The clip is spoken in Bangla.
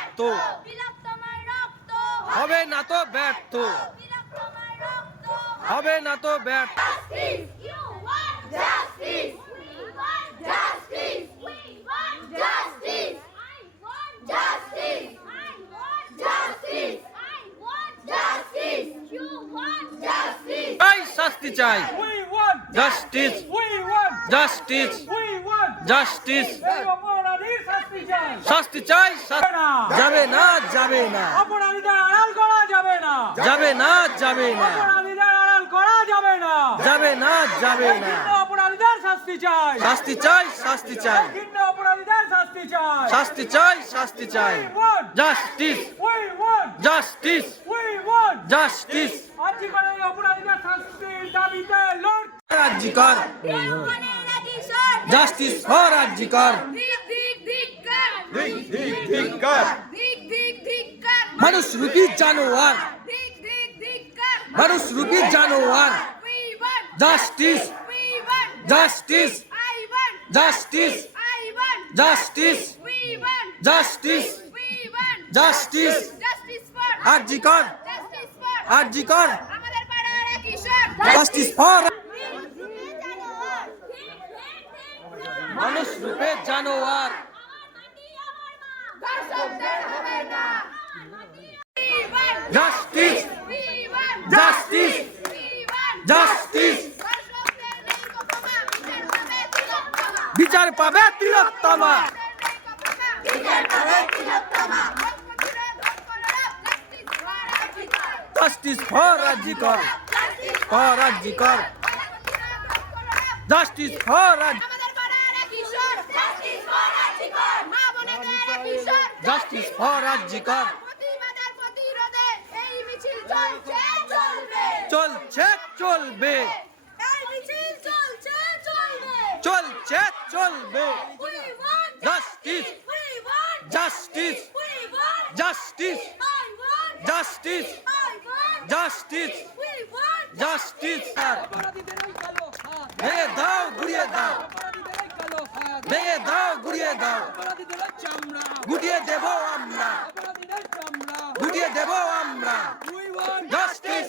রক্ত হবে না তো ব্যর্থ, হবে না তো ব্যর্থ। শাস্তি চাই, জাস্টিস, জাস্টিস, জাস্টিস, শাস্তি চাই। যাবে না, যাবে না, অপরাধীদের আড়াল করা যাবে না, যাবে না, যাবে না, অপরাধীদের আড়াল করা যাবে না, যাবে না, যাবে না। অপরাধীদের শাস্তি চাই, শাস্তি চাই, শাস্তি চাই, অপরাধীদের শাস্তি চাই, শাস্তি চাই, শাস্তি চাই। Justice, justice, justice. আজীবনের অপরাধীদের শাস্তির দাবিতে লড়। রাজ্যিকর, জাস্টিস ফর রাজ্যিকর। মানুষ রূপী জানোয়ার, মানুষ রূপী জানোয়ার। Justice, justice, justice, justice, justice, justice. RG Kar, RG Kar, justice for. মানুষ রূপে জানোয়ার। Justice, justice, justice. বিচার পাবে Tilottama. Justice for RG Kar, for RG Kar, justice for justice for RG Kar. চলছে, চলবে, চলছে, চলবে। Justice, justice, justice, justice, justice, justice. ভেঙে দাও, গুড়িয়ে দাও, ভেঙে দাও, গুড়িয়ে দাও। গুটিয়ে দেব আমরা, গুটিয়ে দেব আমরা। জাস্টিস,